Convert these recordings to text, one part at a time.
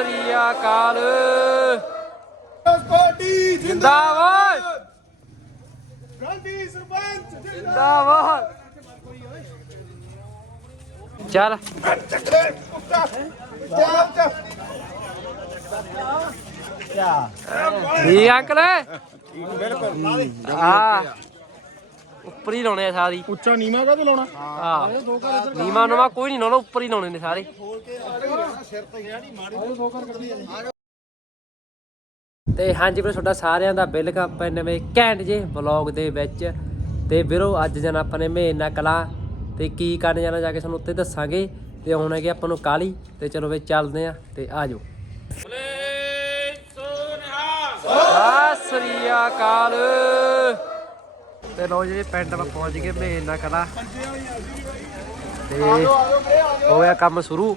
ਸ੍ਰੀ ਅਕਾਲ। Party ਜਿੰਦਾਬਾਦ। ਗਾਂਧੀ ਸਰਪੰਚ ਜਿੰਦਾਬਾਦ। ਚੱਲ। ਠੀਕ ਅੰਕਲ? ਆ। ਉੱਪਰ ਹੀ ਲਾਉਣੇ ਆ ਸਾਰੀ। ਉੱਚਾ ਨੀਮਾ ਕਾ ਲਾਉਣਾ? ਆ ਨੀਮਾ ਨਵਾ ਕੋਈ ਨਹੀਂ ਲਾਉਣਾ ਉੱਪਰ ਹੀ ਲਾਉਣੇ ਨੇ ਸਾਰੇ। ਤੇ ਹਾਂਜੀ ਵੀਰੋ, ਤੁਹਾਡਾ ਸਾਰਿਆਂ ਦਾ ਵੈਲਕਮ ਨਵੇਂ ਘੈਂਟ ਜੇ ਵਲੌਗ ਦੇ ਵਿੱਚ। ਤੇ ਵੀਰੋ, ਅੱਜ ਜਾਣਾ ਆਪਾਂ ਨੇ ਮੇਨਾ ਕਲਾ। ਤੇ ਕੀ ਕਰਨ ਜਾਣਾ ਜਾ ਕੇ ਤੁਹਾਨੂੰ ਉੱਤੇ ਦੱਸਾਂਗੇ। ਤੇ ਹੁਣ ਹੈਗੇ ਆਪਾਂ ਨੂੰ ਕਾਲੀ। ਤੇ ਚਲੋ ਵੇ ਚੱਲਦੇ ਆ ਤੇ ਆ ਜਾਓ। ਸਤਿ ਸ੍ਰੀ ਅਕਾਲ। ਤੇ ਲੋ ਜੀ, ਪਿੰਡ ਆਪਾਂ ਪਹੁੰਚ ਗਏ ਮੇਨਾ ਕਲਾ। ਤੇ ਹੋ ਗਿਆ ਕੰਮ ਸ਼ੁਰੂ।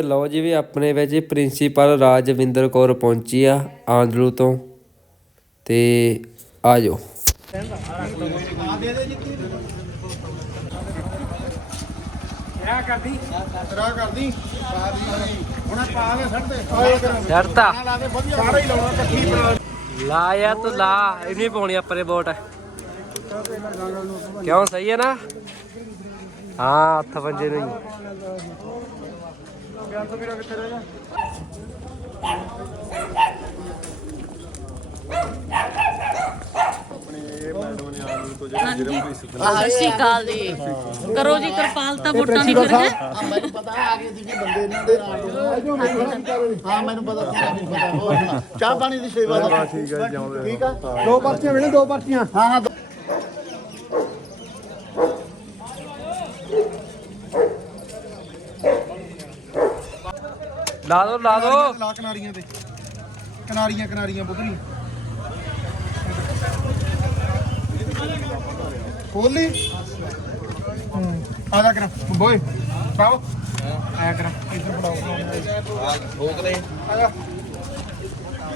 ਤੇ ਲਓ ਜੀ ਵੀ ਆਪਣੇ ਵਿੱਚ ਪ੍ਰਿੰਸੀਪਲ ਰਾਜਵਿੰਦਰ ਕੌਰ ਪਹੁੰਚੀ ਆ ਆਂਦਲੂ ਤੋਂ। ਤੇ ਆ ਜਾਓ ਤਰਾ ਕਰਦੀ ਹੁਣ ਪਾ ਦੇ ਸੜ ਤੇ ਸਾਰਾ ਹੀ ਲਾਉਣਾ ਇਕੱਠੀ ਬਣਾ ਲਾ ਯਾ ਤੂੰ ਲਾ ਇਹਨੇ ਪਾਉਣੀ ਆਪਣੇ ਵੋਟ। ਕਿਉਂ ਸਹੀ ਹੈ ਨਾ? ਹਾਂ, ਹੱਥ ਪੰਜੇ ਸਤਿ ਸ਼੍ਰੀ ਅਕਾਲ ਜੀ। ਕਰੋ ਜੀ ਕਿਰਪਾਲਤਾ ਵੋਟਾਂ ਦੀ ਹੈ? ਮੈਨੂੰ ਪਤਾ ਆ ਗਏ ਸੀ ਬੰਦੇ ਇਹਨਾਂ ਦੇ ਨਾਲ ਹਾਂ ਮੈਨੂੰ ਪਤਾ ਸੀ ਮੈਨੂੰ ਪਤਾ। ਹੋਰ। ਚਾਹ ਪਾਣੀ ਦੀ ਸੇਵਾ ਦਾ ਠੀਕ ਹੈ ਠੀਕ ਆ? ਦੋ ਪਰਚੀਆਂ ਮਿਲਣ ਦੋ ਪਰਚੀਆਂ। ਹਾਂ ਹਾਂ ਲਾ ਦੋ ਲਾ ਦੋ। ਲਾ ਕਿਨਾਰੀਆਂ ਤੇ। ਕਿਨਾਰੀਆਂ ਕਿਨਾਰੀਆਂ ਬੁੱਧਰੀ। ਖੋਲੀ ਆ ਜਾ ਕਰ। ਬੋਏ ਪਾਓ। ਆਇਆ ਕਰ। ਇੱਧਰ ਫੜਾਓ। ਠੋਕ ਦੇ ਆ ਜਾ।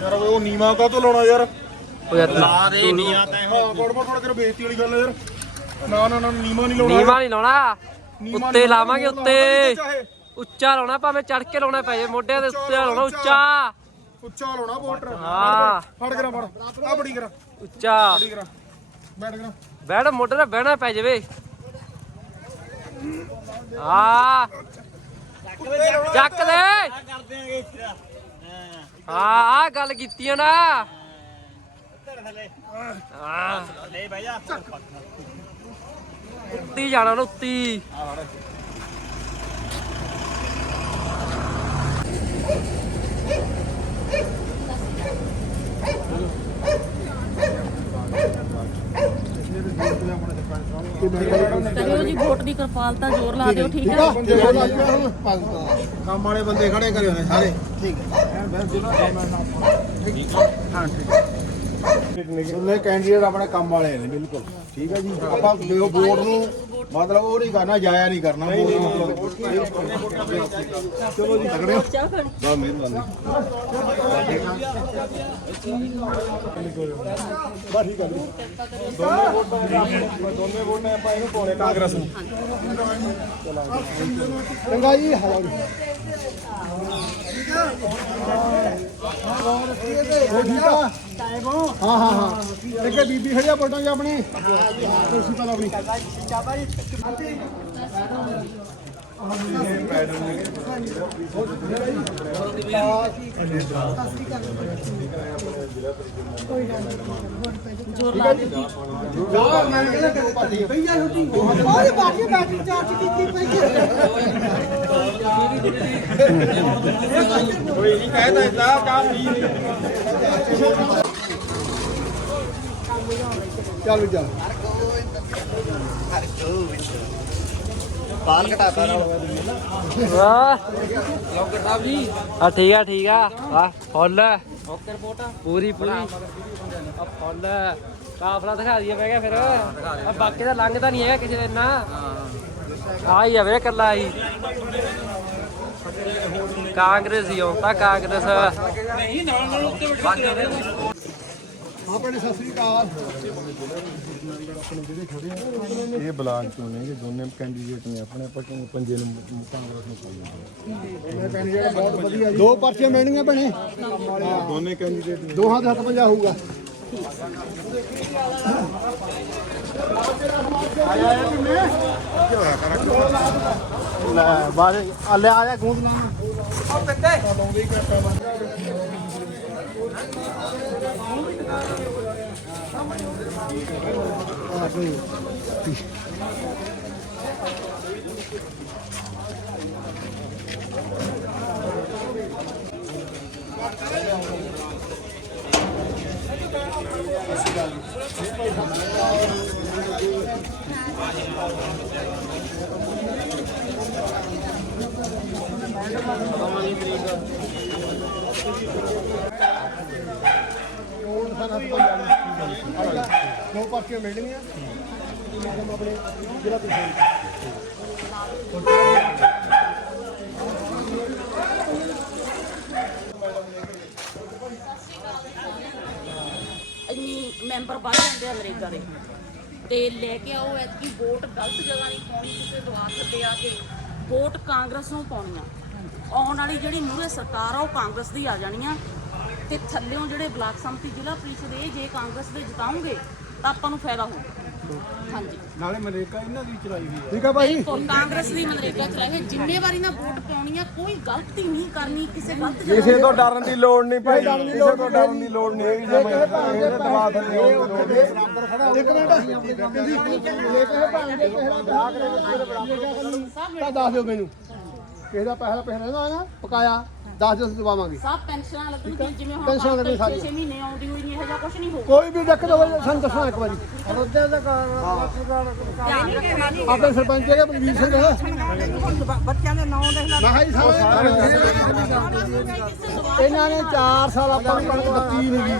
ਯਾਰ ਉਹ ਨੀਮਾ ਕਾ ਤੋਂ ਲਾਉਣਾ ਯਾਰ? ਉਹ ਯਾਰ ਆ ਦੇ ਨੀਆਂ ਤਾਂ ਹਾਂ ਕੋੜ ਕੋੜ ਕੋੜ ਕਰ ਬੇਇੱਜ਼ਤੀ ਵਾਲੀ ਗੱਲ ਆ ਯਾਰ। ਨਾ ਨਾ ਨਾ ਨੀਮਾ ਨਹੀਂ ਲਾਉਣਾ ਨੀਵਾ ਨਹੀਂ ਲਾਉਣਾ। ਨੀਵਾਂ ਉੱਤੇ ਲਾਵਾਂਗੇ ਉੱਤੇ। ਉੱਚਾ ਲਾਉਣਾ ਭਾਵੇਂ ਚੜ ਕੇ ਲਾਉਣਾ ਪੈ ਜਾਏ ਮੋਢਿਆਂ ਦੇ ਉੱਤੇ ਲਾਉਣਾ ਉੱਚਾ। ਉੱਚਾ। ਲਾਉਣਾ ਵੋਟਰ ਹਾਂ। ਫੜ ਕਰਾ ਫੜ ਆ ਬੜੀ ਕਰਾ। ਉੱਚਾ। ਬੜੀ ਕਰਾ। ਬੈਠ ਕਰਾ। ਬੈਠ ਮੋਢੇ ਤੇ ਬਹਿਣਾ ਪੈ ਜਾਵੇ। ਆ ਚੱਕ ਦੇ ਹਾਂ ਆ ਗੱਲ ਕੀਤੀ ਆ ਨਾ। ਹਾਂ। ਉੱਤੀ ਜਾਣਾ ਨਾ ਉੱਤੀ। ਕਰਿਓ ਜੀ ਵੋਟ ਦੀ ਕਿਰਪਾਲਤਾ ਜ਼ੋਰ ਲਾ ਦਿਓ ਠੀਕ ਹੈ ਕੰਮ ਵਾਲੇ ਬੰਦੇ ਖੜੇ ਕਰੇ ਹੋਏ ਸਾਰੇ ਸੁਣਨੇ ਕੈਂਡੀਡੇਟ ਆਪਣੇ ਕੰਮ ਵਾਲੇ ਨੇ ਬਿਲਕੁਲ ਠੀਕ ਹੈ ਜੀ ਆਪਾਂ ਜੋ ਵੋਟ ਨੂੰ ਮਤਲਬ ਉਹ ਨਹੀਂ ਕਰਨਾ ਜਾਇਆ ਨਹੀਂ ਕਰਨਾ ਵੋਟ ਨੂੰ ਮਤਲਬ ਚਲੋ ਜੀ ਤਗੜੇ ਹੋ ਬਹੁਤ ਮਿਹਰਬਾਨੀ ਬਸ ਠੀਕ ਹੈ ਦੋਨੇ ਵੋਟਾਂ ਦੋਨੇ ਵੋਟਾਂ ਆਪਾਂ ਇਹਨੂੰ ਪਾਉਣੇ ਕਾਂਗਰਸ ਨੂੰ। ਚੰਗਾ ਜੀ ਹਾਂ ਠੀਕ ਆ ਹਾਂ ਹਾਂ ਹਾਂ ਇੱਕ ਬੀਬੀ ਖੜਿਆ ਵੋਟਾਂ 'ਚ ਆਪਣੀ ਕੁਰਸੀ ਪਾ ਆਪਣੀ ਉਹਦੇ ਬਾਕੀ ਬੈਟਰੀ ਚਾਰਜ ਕੀਤੀ ਪਈ ਕੋਈ ਨਹੀਂ ਕਹਿਦਾ ਇਦਾਂ ਕੰਮ ਨਹੀਂ ਚੱਲ ਵੀ ਚੱਲ। ਬਾਲ ਘਟਾਤਾ ਨਾਲ। ਵਾਹ। ਲੋਕਰ ਸਾਹਿਬ ਜੀ। ਆ ਠੀਕ ਆ ਠੀਕ ਆ। ਆ ਫੁੱਲ। Okay report. ਪੂਰੀ ਪੂਰੀ। ਆ ਫੁੱਲ। ਕਾਫਲਾ ਦਿਖਾ ਦਈਏ ਮੈਂ ਕਿਹਾ ਫਿਰ। ਆ ਬਾਕੀ ਦਾ ਲੰਘਦਾ ਨਹੀਂ ਹੈਗਾ ਕਿਸੇ ਦੇ ਨਾ। ਆ ਹੀ ਆ ਵੇ ਕੱਲਾ ਹੀ ਕਾਂਗਰਸ ਹੀ ਹੋ ਤਾਂ ਕਾਂਗਰਸ। ਆਪਣੇ ਸਤਿ ਸ੍ਰੀ ਅਕਾਲ। ਇਹ ਬਲਾਕ ਚੋਂ ਨੇ ਕਿ ਦੋਨੇ ਕੈਂਡੀਡੇਟ ਨੇ ਆਪਣੇ ਆਪਾਂ ਕਿਉਂ ਪੰਜੇ ਨੂੰ ਕਾਂਗਰਸ ਨੂੰ ਪਾਉਂਦੇ ਦੋ ਪਰਚੀਆਂ ਮਿਲਣਗੀਆਂ ਭੈਣੇ। ਦੋਨੇ ਕੈਂਡੀਡੇਟ ਨੇ। ਦੋਹਾਂ ਦੇ ਹੱਥ ਪੰਜਾ ਹੋਊਗਾ। ਲੈ ਬਾਹਰ ਆ ਲੈ ਆ ਜਾ ਗੂੰਦ ਨਾ ਦੋ ਪਰਚੀਆਂ ਮਿਲਣਗੀਆਂ ਆਪਣੇ ਜ਼ਿਲ੍ਹਾ ਇੰਨੀ ਮੈਂਬਰ ਵੱਧ ਜਾਂਦੇ ਆ ਨਰੇਗਾ ਦੇ। ਤੇ ਲੈ ਕੇ ਆਓ ਐਤਕੀ ਵੋਟ, ਗਲਤ ਜਗ੍ਹਾ ਨਹੀਂ ਪਾਉਣੀ, ਕਿਸੇ ਦਵਾਰ ਥੱਲੇ ਆ ਕੇ ਵੋਟ ਕਾਂਗਰਸ ਨੂੰ ਪਾਉਣੀ ਆ। ਆਉਣ ਵਾਲੀ ਜਿਹੜੀ ਮੂਹਰੇ ਸਰਕਾਰ ਆ, ਉਹ ਕਾਂਗਰਸ ਦੀ ਆ ਜਾਣੀ ਆ। ਤੇ ਥੱਲਿਓਂ ਜਿਹੜੇ ਬਲਾਕ ਸੰਮਤੀ ਜ਼ਿਲ੍ਹਾ ਪ੍ਰੀਸ਼ਦ ਇਹ ਜੇ ਕਾਂਗਰਸ ਦੇ ਜਿਤਾਉਂਗੇ ਤਾਂ ਆਪਾਂ ਨੂੰ ਫਾਇਦਾ ਹੋਊ ਹਾਂਜੀ। ਨਾਲੇ ਮਲੇਕਾ ਇਹਨਾਂ ਦੀ ਚਲਾਈ ਹੋਈ ਠੀਕ ਆ ਭਾਈ। ਬਿਲਕੁਲ ਕਾਂਗਰਸ ਦੀ ਮਨਰੇਗਾ ਚਲਾਏ ਜ਼ਿੰਮੇਵਾਰੀ ਨਾਲ ਵੋਟ ਪਾਉਣੀ ਆ ਕੋਈ ਗਲਤੀ ਨਹੀਂ ਕਰਨੀ ਕਿਸੇ ਗਲਤ ਜਗ੍ਹਾ ਕਿਸੇ ਤੋਂ। ਡਰਨ ਦੀ ਲੋੜ ਨਹੀਂ ਭਾਈ। ਕਿਸੇ ਤੋਂ ਡਰਨ ਦੀ ਲੋੜ ਨਹੀਂ ਹੈਗੀ ਜੇ ਮੈਂ ਇਹਦੇ ਦਬਾਅ ਥੱਲੇ ਆਉਣ ਦੀ ਲੋੜ ਨਹੀਂ ਇੱਕ ਮਿੰਟ। ਜੇ ਕਹੇ ਭਾਵੇਂ ਜੇ ਕਿਸੇ ਦਾ ਵਿਆਹ ਕਰੇ ਤੇ ਤਾਂ ਦੱਸ ਦਿਓ ਮੈਨੂੰ। ਕਿਸੇ ਦਾ ਪੈਸਾ ਰਹਿੰਦਾ ਨਾ ਪਕਾਇਆ। ਦੱਸ ਦਿਓ ਅਸੀਂ ਦਵਾਵਾਂਗੇ। ਸਭ ਪੈਨਸ਼ਨਾਂ ਲੱਗਣਗੀਆਂ ਜਿਵੇਂ ਹੁਣ ਪੈਨਸ਼ਨਾਂ ਲੱਗਣੀ ਸਾਰੀਆਂ। 6 ਮਹੀਨੇ ਆਉਂਦੀ ਹੋਈ ਨਹੀਂ ਇਹੋ ਜਿਹਾ ਕੁਝ ਨਹੀਂ ਹੋਊਗਾ ਕੋਈ ਵੀ ਦਿੱਕਤ ਹੋਵੇ ਸਾਨੂੰ ਦੱਸਣਾ ਇੱਕ ਵਾਰੀ। ਆਪਣੇ ਸਰਪੰਚ ਹੈਗੇ ਬਲਵੀਰ ਸਿੰਘ ਬੱਚਿਆਂ ਦੇ ਨਾਂ ਦੇਖ ਲੈ। ਮੈਂ ਕਿਹਾ ਜੀ ਸਾਰੇ ਇਹਨਾਂ ਨੇ 4 ਸਾਲ ਆਪਾਂ ਨੂੰ ਕਣਕ ਦਿੱਤੀ ਨਹੀਂ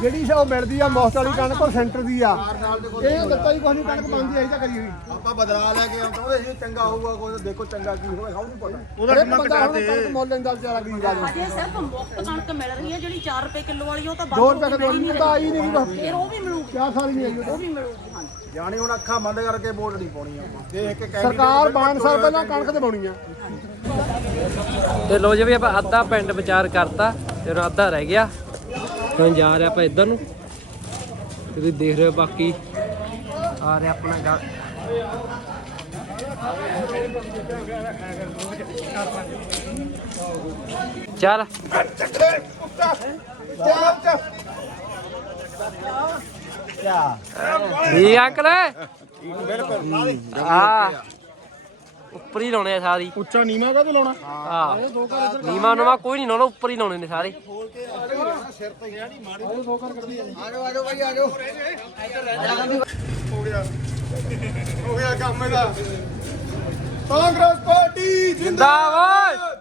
ਜਿਹੜੀ ਸਾ ਉਹ ਮਿਲਦੀ ਆ ਮੁਫਤ ਵਾਲੀ ਕਣਕ ਉਹ ਸੈਂਟਰ ਦੀ ਆ। ਇਹ ਦਿੱਤਾ ਹੀ ਕੁਛ ਨਹੀਂ ਕਣਕ ਮੰਗਦੀ ਐ ਤਾਂ ਕਰੀ ਹੋਈ। ਆਪਾਂ ਬਦਲਾ ਲੈ ਕੇ ਆਉਂਦੇ ਸੀ ਚੰਗਾ ਹੋਊਗਾ ਕੋਈ ਦੇਖੋ ਚੰਗਾ ਕੀ ਹੋਵੇ ਸਭ ਨੂੰ ਪਤਾ। ਉਹਦਾ ਕਿੰਨਾ ਕਣਕ ਮੁੱਲ ਲੈਂਦਾ ਵਿਚਾਰਾ ਗਰੀਬ ਆਦਮੀ ਅਜੇ ਸਿਰਫ ਮੁਫਤ ਕਣਕ ਮਿਲ ਰਹੀ ਹੈ ਜਿਹੜੀ 4 ਰੁਪਏ ਕਿਲੋ ਵਾਲੀ ਉਹ ਤਾਂ ਬੰਦ ਦੋ ਹੋ ਰੁਪਏ ਕੇ ਕਿਲੋ ਮਿਲ ਹੀ। ਨਹੀਂ ਤਾਂ ਆਈ ਨਹੀਂ ਬਸ। ਫਿਰ ਉਹ ਵੀ ਮਿਲੂਗੀ। ਸਾਲ ਹੀ ਨਹੀਂ ਆਈ ਉਹ ਤਾਂ। ਉਹ ਵੀ ਮਿਲੂਗੀ ਹਾਂਜੀ। ਜਾਣੀ ਹੁਣ ਅੱਖਾਂ ਬੰਦ ਕਰਕੇ ਵੋਟ ਨਹੀਂ ਪਾਉਣੀ ਆਪਾਂ। ਦੇਖ ਕੇ ਕੈਂਡੀਡੇਟ ਸਰਕਾਰ ਬਾਣ ਸਾਲ ਪਹਿਲਾਂ ਕਣਕ ਤੇ ਪਾਉਣੀ ਆ। ਤੇ ਲੋ ਜੀ ਵੀ ਆਪਾਂ ਅੱਧਾ ਪਿੰਡ ਵਿਚਾਰ ਕਰਤਾ ਤੇ ਹੁਣ ਅੱਧਾ ਰਹਿ ਗਿਆ। ਹੁਣ ਜਾ ਰਿਹਾ ਆਪਾਂ ਇੱਧਰ ਨੂੰ। ਤੇ ਤੁਸੀਂ ਦੇਖ ਰਹੇ ਹੋ ਬਾਕੀ। ਆ ਰਿਹਾ ਆਪਣਾ ਗਾ ਚੱਲ। ਆ ਅੰਕਲ? ਬਿਲਕੁਲ ਆ। ਉੱਪਰ ਹੀ ਲਾਉਣੇ ਆ ਸਾਰੀ। ਉੱਚਾ ਨੀਮਾ ਕਾ ਲਾਉਣਾ? ਆ ਨੀਮਾ ਨੂਮਾ ਕੋਈ ਨਹੀਂ ਲਾਉਣਾ ਉੱਪਰ ਹੀ ਲਾਉਣੇ ਨੇ ਸਾਰੇ। ਹੋ ਗਿਆ ਕੰਮ ਇਹਦਾ। ਕਾਂਗਰਸ ਪਾਰਟੀ ਜਿੰਦਾਬਾਦ।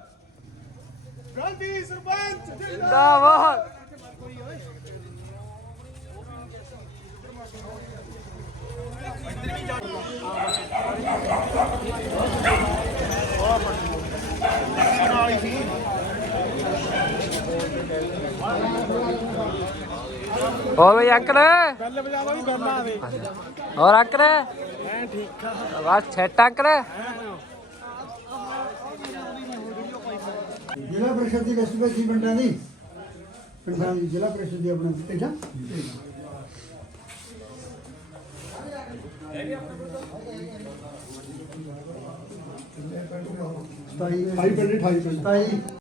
ਗਾਂਧੀ ਸਰਪੰਚ ਜਿੰਦਾਬਾਦ। ਹੋਰ ਬਈ ਅੰਕਲ। ਗੱਲ ਵਜਾਵਾ ਵੀ ਕਰਨਾ ਆਵੇ। ਹੋਰ ਅੰਕਲ? ਮੈਂ ਠੀਕ ਆ ਬਸ ਛੱਟ ਅੰਕਲ। ਜ਼ਿਲ੍ਹਾ ਪ੍ਰੀਸ਼ਦ ਦੀ ਲਿਸਟ ਵਿੱਚ ਸੀ ਪਿੰਡਾਂ ਦੀ। ਪਿੰਡਾਂ ਦੀ ਜ਼ਿਲ੍ਹਾ ਪ੍ਰੀਸ਼ਦ ਦੀ ਆਪਣਾ ਭੇਜਾਂ। ਸਤਾਈ। ਭਾਈ ਪਿੰਡ 28 ਪਿੰਡ। ਸਤਾਈ।